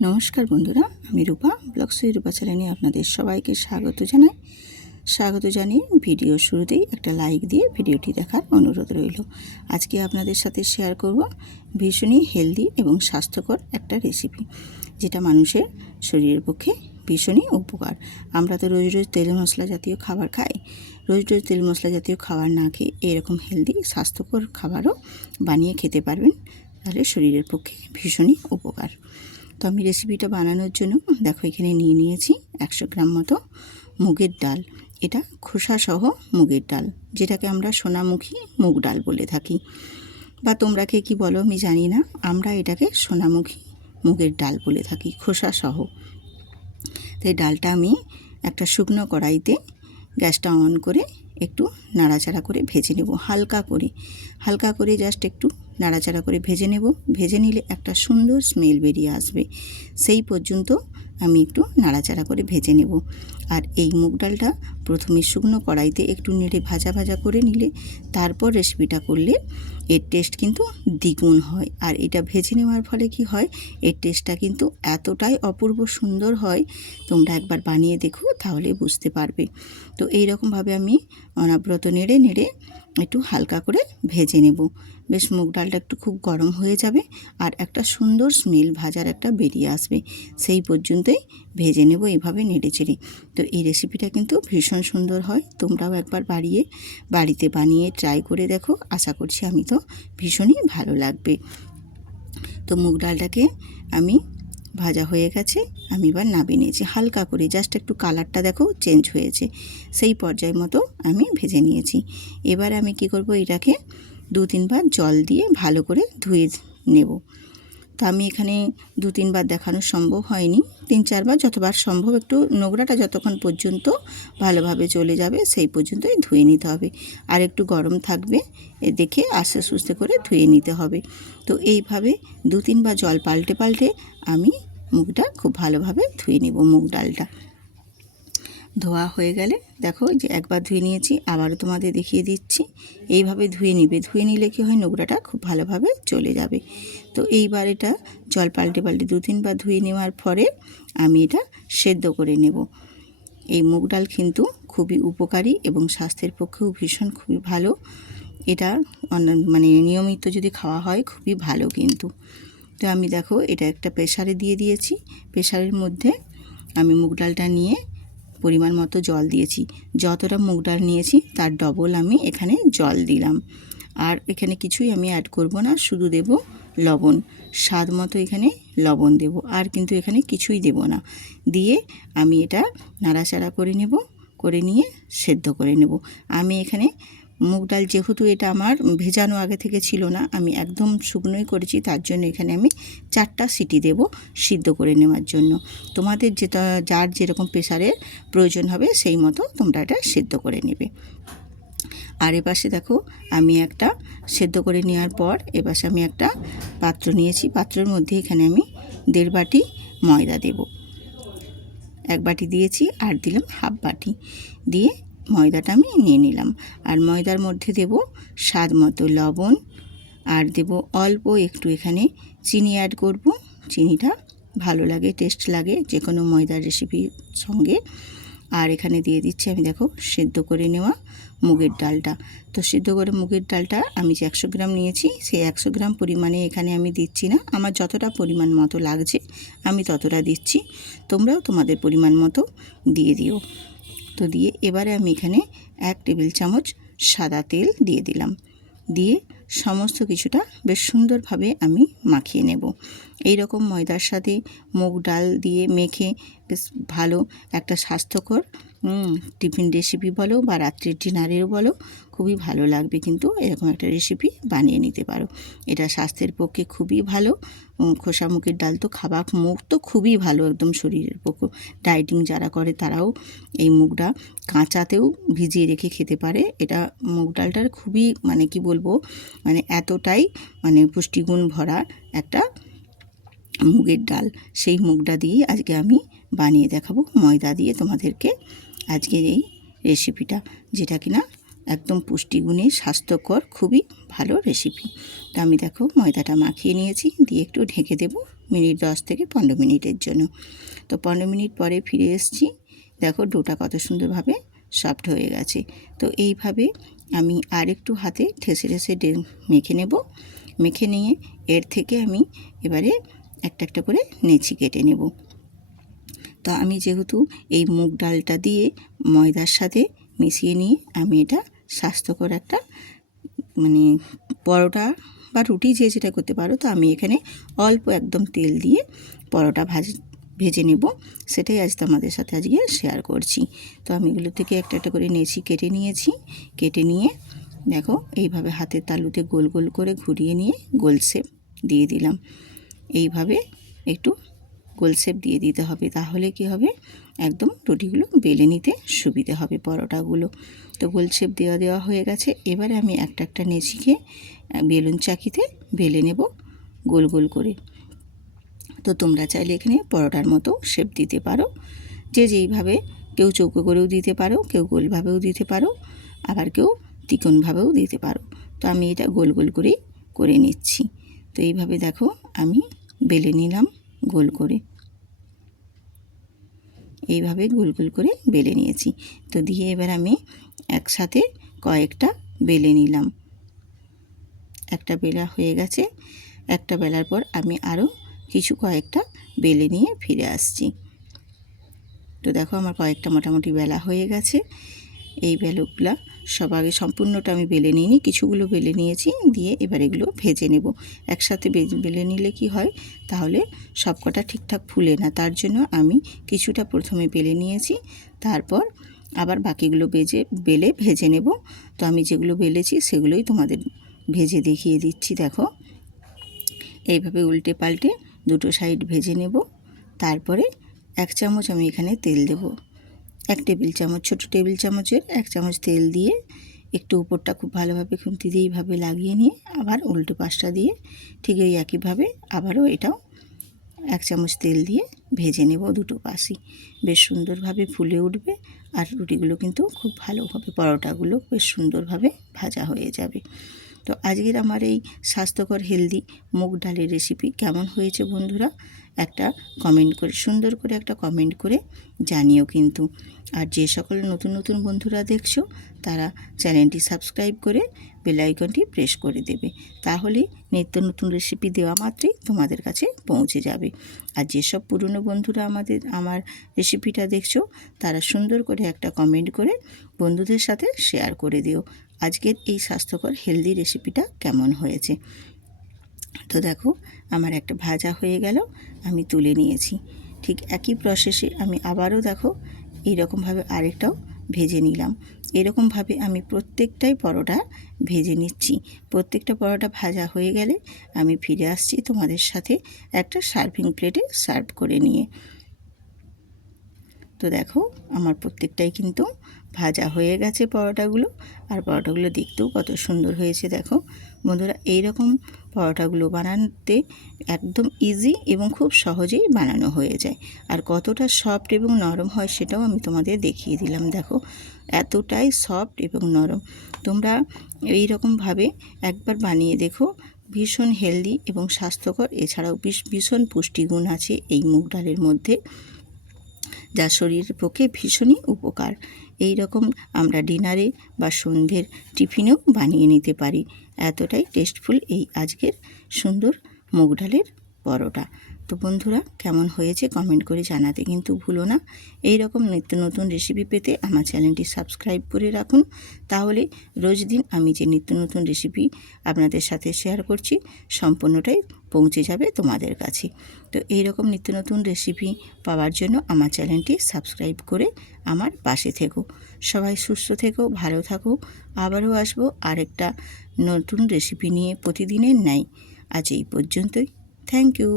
নমস্কার বন্ধুরা, আমি রূপা ব্লগস উইথ রূপা চ্যানেলে আপনাদের সবাইকে স্বাগত জানিয়ে ভিডিও শুরুতেই একটা লাইক দিয়ে ভিডিওটি দেখার অনুরোধ রইল। আজকে আপনাদের সাথে শেয়ার করব ভীষণই হেলদি এবং স্বাস্থ্যকর একটা রেসিপি, যেটা মানুষের শরীরের পক্ষে ভীষণই উপকার। আমরা তো রোজ রোজ তেল মশলা জাতীয় খাবার খাই। রোজ রোজ তেল মশলা জাতীয় খাবার না খেয়ে এরকম হেলদি স্বাস্থ্যকর খাবারও বানিয়ে খেতে পারবেন, তাহলে শরীরের পক্ষে ভীষণই উপকার। তো আমি রেসিপিটা বানানোর জন্য দেখো এখানে নিয়ে নিয়েছি 100 গ্রাম মতো মুগের ডাল। এটা খোসাসহ মুগের ডাল, যেটাকে আমরা সোনামুখী মুগ ডাল বলে থাকি, বা তোমরা কে কী বলো আমি জানি না। আমরা এটাকে সোনামুখী মুগের ডাল বলে থাকি, খোসাসহ। তাই ডালটা আমি একটা শুকনো কড়াইতে গ্যাসটা অন করে একটু নাড়াচাড়া করে ভেজে নেব, হালকা করে জাস্ট একটু নাড়াচাড়া করে ভেজে নেব। ভেজে নিলে একটা সুন্দর স্মেল বেরিয়ে আসবে, সেই পর্যন্ত আমি একটু নাড়াচাড়া করে ভেজে নেব। আর এই মুগ ডালটা প্রথমে শুকনো কড়াইতে একটু নেড়ে ভাজা করে নিলে তারপর রেসিপিটা করলে এর টেস্ট কিন্তু দ্বিগুণ হয়। আর এটা ভেজে নেওয়ার ফলে কি হয়, এর টেস্টটা কিন্তু এতটাই অপূর্ব সুন্দর হয়, তোমরা একবার বানিয়ে দেখো তাহলে বুঝতে পারবে। তো এই রকমভাবে আমি অনবরত নেড়ে একটু হালকা করে ভেজে নেব। বেশ মুগ ডালটা একটু খুব গরম হয়ে যাবে আর একটা সুন্দর স্মেল ভাজার একটা বেরিয়ে আসবে, সেই পর্যন্তই ভেজে নেব এইভাবে নেড়ে চেড়ে। তো এই রেসিপিটা কিন্তু ভীষণ সুন্দর হয়, তোমরাও একবার বাড়িতে বানিয়ে ট্রাই করে দেখো, আশা করছি আমি তো ভীষণই ভালো লাগবে। তো মুগ ডালটাকে আমি ভাজা হয়ে গেছে, আমি এবার নামিয়ে নিয়েছি হালকা করে, জাস্ট একটু কালারটা দেখো চেঞ্জ হয়েছে, সেই পর্যায় মতো আমি ভেজে নিয়েছি। এবার আমি কি করব, এটাকে 2-3 বার জল দিয়ে ভালো করে ধুয়ে নেব। তো আমি এখানে 2-3 বার দেখানো সম্ভব হয়নি, 3-4 বার, যতবার সম্ভব একটু নোংরাটা যতক্ষণ পর্যন্ত ভালোভাবে চলে যাবে সেই পর্যন্তই ধুয়ে নিতে হবে। আর একটু গরম থাকবে দেখে আস্তে সুস্তে করে ধুয়ে নিতে হবে। তো এইভাবে 2-3 বার জল পাল্টে আমি মুগটা খুব ভালোভাবে ধুয়ে নেব। মুগ ডালটা ধোয়া হয়ে গেলে দেখো যে একবার ধুয়ে নিয়েছি, আবারও তোমাদের দেখিয়ে দিচ্ছি। এইভাবে ধুয়ে নিলে কি হয়, নোংরাটা খুব ভালোভাবে চলে যাবে। তো এইবার এটা জল পাল্টে 2-3 বার ধুয়ে নেওয়ার পরে আমি এটা সেদ্ধ করে নেব। এই মুগ ডাল কিন্তু খুবই উপকারী এবং স্বাস্থ্যের পক্ষেও খুবই ভালো। এটা নিয়মিত যদি খাওয়া হয় খুবই ভালো কিন্তু। তো আমি দেখো এটা একটা প্রেসারে দিয়ে দিয়েছি। প্রেসারের মধ্যে আমি মুগ ডালটা নিয়ে পরিমাণ মতো জল দিয়েছি, যতটা মুগ ডাল নিয়েছি তার ডবল আমি এখানে জল দিলাম। আর এখানে কিছুই আমি অ্যাড করব না, শুধু দেব লবণ, স্বাদ মতো এখানে লবণ দেব, আর কিন্তু এখানে কিছুই দেব না। দিয়ে আমি এটা নাড়াচাড়া করে নিয়ে সেদ্ধ করে নেব। আমি এখানে মুগ ডাল যেহেতু এটা আমার ভেজানো আগে থেকে ছিল না, আমি একদম শুকনোই করেছি, তার জন্য এখানে আমি 4টা সিটি দেব সিদ্ধ করে নেওয়ার জন্য। তোমাদের যার যেরকম প্রেসারের প্রয়োজন হবে সেই মতো তোমরা এটা সেদ্ধ করে নেবে। আর এপাশে দেখো আমি একটা সেদ্ধ করে নেওয়ার পর এপাশে আমি একটা পাত্র নিয়েছি, পাত্রের মধ্যে এখানে আমি 1.5 বাটি ময়দা দেব। 1 বাটি দিয়েছি আর দিলাম 1/2 বাটি, দিয়ে ময়দাটা আমি নিয়ে নিলাম। আর ময়দার মধ্যে দেব স্বাদ মতো লবণ, আর দেব অল্প একটু এখানে চিনি অ্যাড করব। চিনিটা ভালো লাগে, টেস্ট লাগে যে কোনো ময়দার রেসিপির সঙ্গে। আর এখানে দিয়ে দিচ্ছি আমি দেখো সেদ্ধ করে নেওয়া মুগের ডালটা। তো সেদ্ধ করে মুগের ডালটা আমি যে 100 গ্রাম নিয়েছি, সেই 100 গ্রাম পরিমাণে এখানে আমি দিচ্ছি না, আমার যতটা পরিমাণ মতো লাগছে আমি ততটা দিচ্ছি, তোমরাও তোমাদের পরিমাণ মতো দিয়ে দিও। তো দিয়ে এবারে আমি এখানে 1 টেবিল চামচ সাদা তেল দিয়ে দিলাম, দিয়ে সমস্ত কিছুটা বেশ সুন্দরভাবে আমি মাখিয়ে নেব। এই রকম ময়দার সাথে মুগ ডাল দিয়ে মেখে বেশ ভালো একটা স্বাস্থ্যকর টিফিন রেসিপি বলো বা রাত্রির ডিনারেও বলো, খুবই ভালো লাগবে কিন্তু এরকম একটা রেসিপি বানিয়ে নিতে পারো। এটা স্বাস্থ্যের পক্ষে খুবই ভালো। খোসা মুগের ডাল তো মুগ তো খুবই ভালো একদম শরীরের পক্ষে। ডায়েটিং যারা করে তারাও এই মুগটা কাঁচাতেও ভিজিয়ে রেখে খেতে পারে। এটা মুগ ডালটার খুবই কি বলবো, এতটাই পুষ্টিগুণ ভরা একটা মুগের ডাল। সেই মুগটা দিয়েই আজকে আমি বানিয়ে দেখাবো ময়দা দিয়ে তোমাদেরকে আজকের এই রেসিপিটা, যেটা কিনা একদম পুষ্টিগুণে স্বাস্থ্যকর খুবই ভালো রেসিপি। তা আমি দেখো ময়দাটা মাখিয়ে নিয়েছি, দিয়ে একটু ঢেকে দেব মিনিট 10 থেকে 15 মিনিটের জন্য। তো 15 মিনিট পরে ফিরে এসেছি। দেখো ডোটা কত সুন্দরভাবে সফট হয়ে গেছে। তো এইভাবে আমি আর একটু হাতে ঠেসে ঠেসে মেখে নেব। মেখে নিয়ে এর থেকে আমি এবারে একটা একটা করে নেচি কেটে নেব। তো আমি যেহেতু এই মুগ ডালটা দিয়ে ময়দার সাথে মিশিয়ে নিয়ে আমি এটা স্বাস্থ্যকর একটা মানে পরোটা বা রুটি যে যেটা করতে পারো। তো আমি এখানে অল্প একদম তেল দিয়ে পরোটা ভেজে নেব, সেটাই আজ তোমাদের সাথে আজকে শেয়ার করছি। তো আমি এগুলো থেকে একটা একটা করে নেছি কেটে নিয়েছি। কেটে নিয়ে দেখো এইভাবে হাতের তালুতে গোল গোল করে ঘুরিয়ে নিয়ে গোল শেপ দিয়ে দিলাম। এইভাবে একটু গোল শেপ দিয়ে দিতে হবে, তাহলে কি হবে একদম রুটিগুলো বেলে নিতে সুবিধে হবে পরোটাগুলো। তো গোল শেপ দেওয়া হয়ে গেছে। এবারে আমি একটা একটা নেচিকে বেলুন চাকিতে বেলে নেব গোল গোল করে। তো তোমরা চাইলে এখানে পরোটার মতো শেপ দিতে পারো, যে যেইভাবে, কেউ চৌকো করেও দিতে পারো, কেউ গোলভাবেও দিতে পারো, আবার কেউ তিকোণভাবেও দিতে পারো। তো আমি এটা গোল গোল করেই করে নিচ্ছি। তো এইভাবে দেখো আমি বেলে নিলাম গোল করে, এইভাবে গোল গোল করে বেলে নিয়েছি। তো দিয়ে এবার আমি একসাথে কয়েকটা বেলে নিলাম। একটা বেলা হয়ে গেছে। একটা বেলার পর আমি আরও কয়েকটা বেলে নিয়ে ফিরে আসছি। তো দেখো আমার কয়েকটা মোটামুটি বেলা হয়ে গেছে। এই বেলগুলা সব আগে সম্পূর্ণটা আমি বেলে নিইনি, কিছুগুলো বেলে নিয়েছি। দিয়ে এবার এগুলো ভেজে নেব। একসাথে বেলে নিলে কি হয়, তাহলে সবকটা ঠিকঠাক ফুলে না। তার জন্য আমি কিছুটা প্রথমে বেলে নিয়েছি, তারপর আবার বাকিগুলো বেলে ভেজে নেব। তো আমি যেগুলো বেলেছি সেগুলোই তোমাদের ভেজে দেখিয়ে দিচ্ছি। দেখো এইভাবে উল্টে পাল্টে দুটো সাইড ভেজে নেব। তারপরে 1 চামচ আমি এখানে তেল দেব। 1 টেবিল চামচ, ছোটো টেবিল চামচের 1 চামচ তেল দিয়ে একটু উপরটা খুব ভালোভাবে খুন্তি দিয়ে এইভাবে লাগিয়ে নিয়ে আবার উল্টো পাশটা দিয়ে ঠিক এই একইভাবে আবারও এটাও 1 চামচ তেল দিয়ে ভেজে নেব। দুটো পাশই বেশ সুন্দরভাবে ফুলে উঠবে, আর রুটিগুলো কিন্তু খুব ভালো হবে, পরোটাগুলো বেশ সুন্দরভাবে ভাজা হয়ে যাবে। তো আজকের আমার এই স্বাস্থ্যকর হেলদি মুগ ডালের রেসিপি কেমন হয়েছে বন্ধুরা, একটা কমেন্ট করে, সুন্দর করে একটা কমেন্ট করে জানিও কিন্তু। আর যে সকল নতুন নতুন বন্ধুরা দেখছো তারা চ্যানেলটি সাবস্ক্রাইব করে বেল আইকনটি প্রেস করে দেবে, তাহলে নিত্য নতুন রেসিপি দেওয়া মাত্রই তোমাদের কাছে পৌঁছে যাবে। আর যেসব পুরনো বন্ধুরা আমার রেসিপিটা দেখছো তারা সুন্দর করে একটা কমেন্ট করে বন্ধুদের সাথে শেয়ার করে দিও আজকের এই স্বাস্থ্যকর হেলদি রেসিপিটা কেমন হয়েছে। তো দেখো আমার একটা ভাজা হয়ে গেল, আমি তুলে নিয়েছি। ঠিক একই প্রসেসে আমি আবারও দেখো এইরকমভাবে আরেকটাও ভেজে নিলাম। এরকমভাবে আমি প্রত্যেকটাই পরোটা ভেজে নিচ্ছি। প্রত্যেকটা পরোটা ভাজা হয়ে গেলে আমি ফিরে আসছি তোমাদের সাথে একটা সার্ভিং প্লেটে সার্ভ করে নিয়ে। তো দেখো আমার প্রত্যেকটাই কিন্তু ভাজা হয়ে গেছে পরোটাগুলো, আর পরোটাগুলো দেখতেও কত সুন্দর হয়েছে। দেখো বন্ধুরা, এইরকম পরোটাগুলো বানাতে একদম ইজি এবং খুব সহজেই বানানো হয়ে যায়। আর কতটা সফট এবং নরম হয় সেটাও আমি তোমাদের দেখিয়ে দিলাম। দেখো এতটাই সফট এবং নরম। তোমরা এইরকমভাবে একবার বানিয়ে দেখো, ভীষণ হেলদি এবং স্বাস্থ্যকর, এছাড়াও ভীষণ পুষ্টিগুণ আছে এই মুগ ডালের মধ্যে, যা শরীরের পক্ষে ভীষণই উপকার। এই রকম আমরা ডিনারে বা সন্ধ্যের টিফিনেও বানিয়ে নিতে পারি। এতটাই টেস্টফুল এই আজকের সুন্দর মুগ ডালের পরোটা। তো বন্ধুরা কেমন হয়েছে কমেন্ট করে জানাতে কিন্তু ভুলো না। এই রকম নিত্য নতুন রেসিপি পেতে আমার চ্যানেলটি সাবস্ক্রাইব করে রাখুন, তাহলে রোজ দিন আমি যে নিত্য নতুন রেসিপি আপনাদের সাথে শেয়ার করছি সম্পূর্ণটাই পৌঁছে যাবে তোমাদের কাছে। তো এই রকম নিত্য নতুন রেসিপি পাওয়ার জন্য আমার চ্যানেলটি সাবস্ক্রাইব করে আমার পাশে থেকো। সবাই সুস্থ থেকো, ভালো থাকো। আবারও আসবো আরেকটা নতুন রেসিপি নিয়ে প্রতিদিনের ন্যায়। আজ এই পর্যন্তই। Thank you.